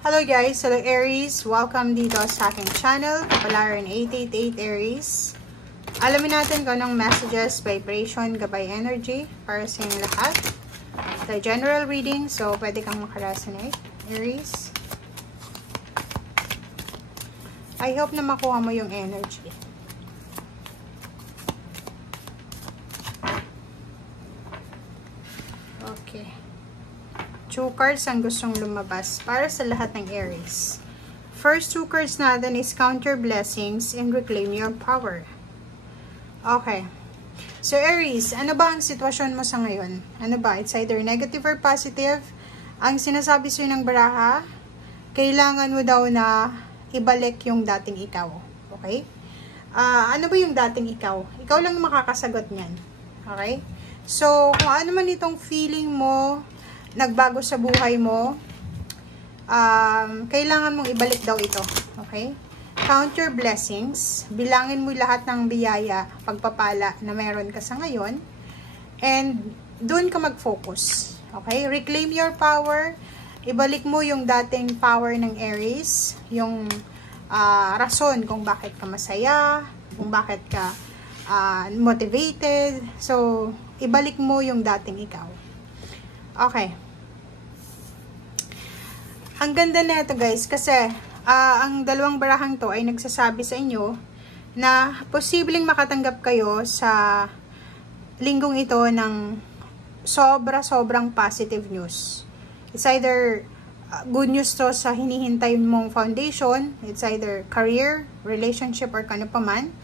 Hello guys, hello Aries, welcome dito sa aking channel, Kapalaran 888 Aries. Alamin natin kung anong messages, vibration, gabay energy para sa inyong lahat. The general reading, so pwede kang makaresonate, Aries. I hope na makuha mo yung energy. Okay. 2 cards ang gustong lumabas para sa lahat ng Aries. First 2 cards natin is count your blessings and reclaim your power. Okay. So Aries, ano ba ang sitwasyon mo sa ngayon? Ano ba? It's either negative or positive. Ang sinasabi sa'yo ng baraha, kailangan mo daw na ibalik yung dating ikaw. Okay? Ano ba yung dating ikaw? Ikaw lang makakasagot niyan. Okay? So, kung ano man itong feeling mo, nagbago sa buhay mo, kailangan mong ibalik daw ito. Okay? Count your blessings. Bilangin mo lahat ng biyaya, pagpapala na meron ka sa ngayon. And, doon ka mag-focus. Okay? Reclaim your power. Ibalik mo yung dating power ng Aries. Yung rason kung bakit ka masaya, kung bakit ka motivated. So, ibalik mo yung dating ikaw. Okay. Ang ganda na ito guys kasi ang dalawang barahang to ay nagsasabi sa inyo na posibleng makatanggap kayo sa linggong ito ng sobrang positive news. It's either good news to sa hinihintay mong foundation, it's either career, relationship, or kano pa man.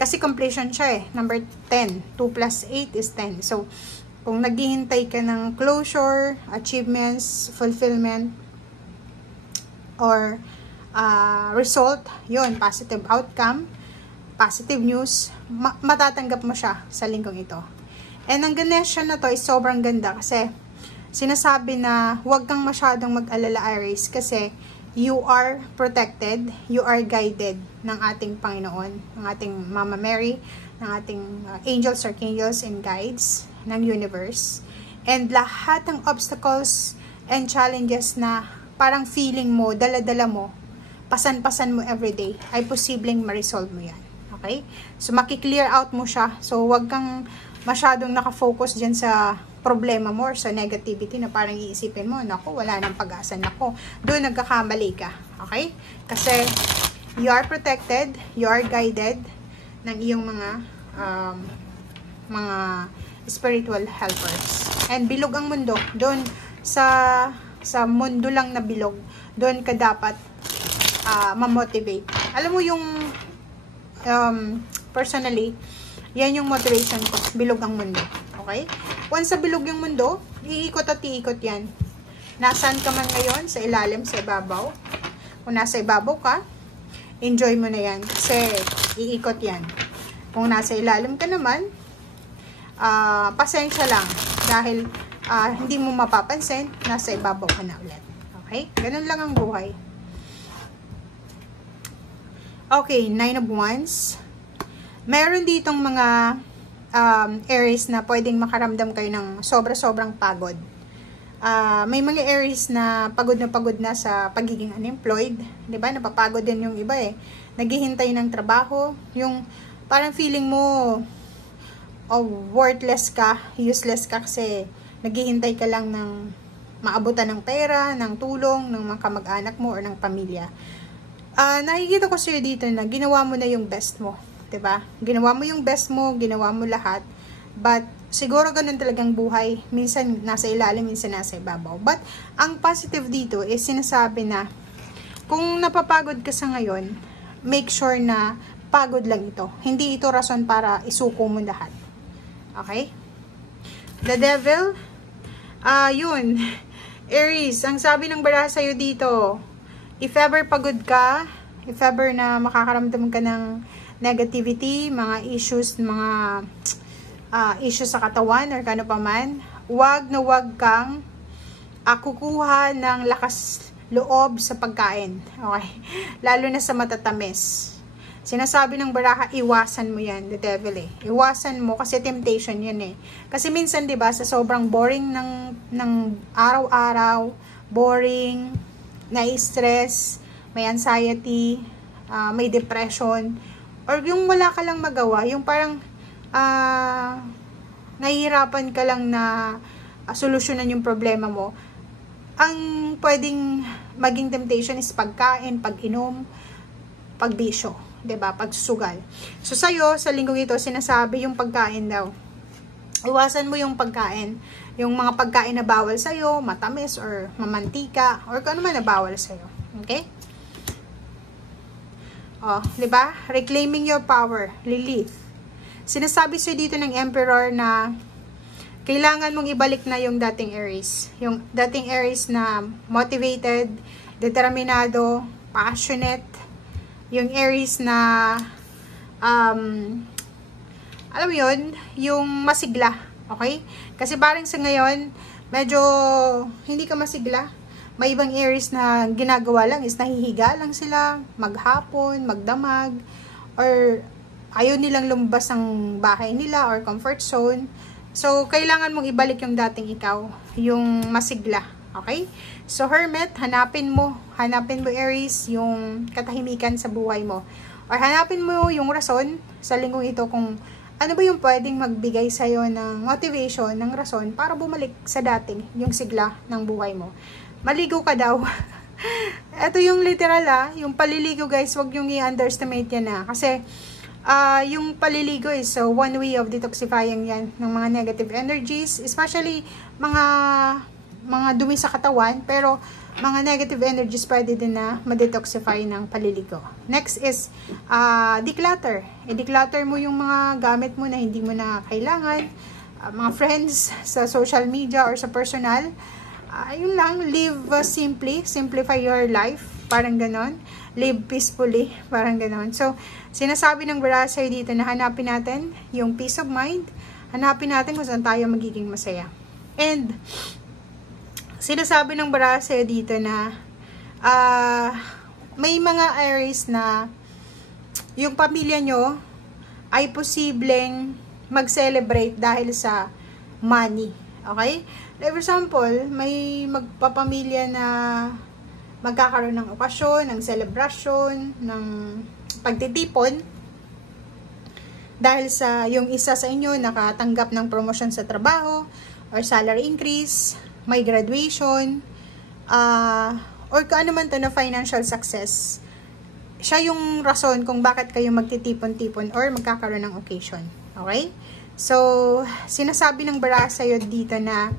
Kasi completion siya eh. Number 10. 2 plus 8 is 10. So, kung naghihintay ka ng closure, achievements, fulfillment, or result, yun, positive outcome, positive news, matatanggap mo siya sa linggong ito. And ang Ganesha na to is sobrang ganda kasi sinasabi na huwag kang masyadong mag-alala, Aries, kasi you are protected, you are guided ng ating Panginoon, ng ating Mama Mary, ng ating angels, archangels, and guides ng universe. And lahat ng obstacles and challenges na parang feeling mo, dala-dala mo, pasan-pasan mo everyday, ay posibleng ma-resolve mo yan. Okay? So, makiklear out mo siya. So, wag kang masyadong nakafocus dyan sa problema mo or sa negativity na parang iisipin mo, naku, wala nang pag-asa, naku, doon nagkakamali ka. Okay? Kasi, you are protected, you are guided ng iyong mga spiritual helpers. And bilog ang mundo. Doon sa mundo lang na bilog, doon ka dapat ma-motivate. Alam mo yung personally, yan yung motivation ko. Bilog ang mundo. Okay? Once sa bilog yung mundo, iikot at iikot yan. Nasaan ka man ngayon? Sa ilalim, sa ibabaw. Kung nasa ibabaw ka, enjoy mo na yan. Kasi iikot yan. Kung nasa ilalim ka naman, pasensya lang. Dahil hindi mo mapapansin, nasa ibabaw ka na ulit. Okay? Ganun lang ang buhay. Okay, 9 of Wands. Meron ditong mga Aries na pwedeng makaramdam kayo ng sobrang pagod. May mga Aries na pagod na sa pagiging unemployed. Diba? Napapagod din yung iba eh. Naghihintay ng trabaho. Yung parang feeling mo worthless ka, useless ka kasi naghihintay ka lang ng maabutan ng pera, ng tulong, ng mga kamag-anak mo or ng pamilya. Nakikita ko sa'yo dito na ginawa mo na yung best mo. Diba? Ginawa mo yung best mo, ginawa mo lahat. But, siguro ganun talagang buhay. Minsan nasa ilalim, minsan nasa ibabaw. But, ang positive dito is sinasabi na, kung napapagod ka sa ngayon, make sure na pagod lang ito. Hindi ito rason para isuko mo lahat. Okay? The Devil, yun. Aries, ang sabi ng baraha sa'yo dito, if ever pagod ka, if ever na makakaramdam ka ng negativity, mga issues sa katawan or kano pa man, wag kang kukuha ng lakas loob sa pagkain. Okay? Lalo na sa matatamis. Sinasabi ng baraha, iwasan mo yan, the devil eh. Iwasan mo kasi temptation yan eh. Kasi minsan, di ba, sa sobrang boring ng araw-araw, boring, na-stress, may anxiety, may depression, or yung wala ka lang magawa, yung parang nahihirapan ka lang na solusyonan yung problema mo, ang pwedeng maging temptation is pagkain, pag-inom, pagbisyo, 'di ba? Pagsusugal. So sa'yo, sa linggong ito, sinasabi yung pagkain daw. Iwasan mo yung pagkain. Yung mga pagkain na bawal sa'yo, matamis or mamantika, or kung ano man na bawal sa'yo. Okay? Oh, 'di ba? Reclaiming your power, Lilith. Sinasabi sa'yo dito ng Emperor na kailangan mong ibalik na yung dating Aries. Yung dating Aries na motivated, determinado, passionate. Yung Aries na, alam mo yun, yung masigla. Okay? Kasi parang sa ngayon, medyo hindi ka masigla. May ibang Aries na ginagawa lang is nahihiga lang sila, maghapon, magdamag, or ayaw nilang lumabas ang bahay nila or comfort zone. So, kailangan mong ibalik yung dating ikaw, yung masigla, okay? So, Hermit, hanapin mo Aries, yung katahimikan sa buhay mo. Or hanapin mo yung rason sa linggong ito kung ano ba yung pwedeng magbigay sa'yo ng motivation, ng rason para bumalik sa dating, yung sigla ng buhay mo. Maligo ka daw. Ito yung literal yung paliligo guys, wag yung i-underestimate yan kasi yung paliligo is one way of detoxifying yan ng mga negative energies, especially mga dumi sa katawan, pero mga negative energies pwede din na ma-detoxify ng paliligo. Next is declutter. I-declutter mo yung mga gamit mo na hindi mo na kailangan, mga friends sa social media or sa personal. Yun lang, live simply, simplify your life, parang ganon. Live peacefully, parang ganon. So, sinasabi ng Barasay dito na hanapin natin yung peace of mind, hanapin natin kung saan tayo magiging masaya. And, sinasabi ng Barasay dito na may mga Aries na yung pamilya nyo ay posibleng mag-celebrate dahil sa money. Okay? For example, may magpapamilya na magkakaroon ng okasyon, ng selebrasyon, ng pagtitipon dahil sa yung isa sa inyo nakatanggap ng promotion sa trabaho or salary increase, may graduation, or kung ano man to na financial success. Siya yung rason kung bakit kayo magtitipon-tipon or magkakaroon ng occasion. Okay? So, sinasabi ng Barasay dito na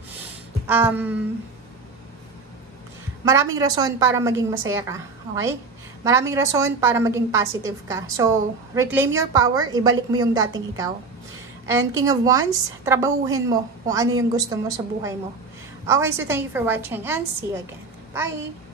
maraming rason para maging masaya ka. Okay? Maraming rason para maging positive ka. So, reclaim your power, ibalik mo yung dating ikaw. And King of Wands, trabahuhin mo kung ano yung gusto mo sa buhay mo. Okay, so thank you for watching and see you again. Bye!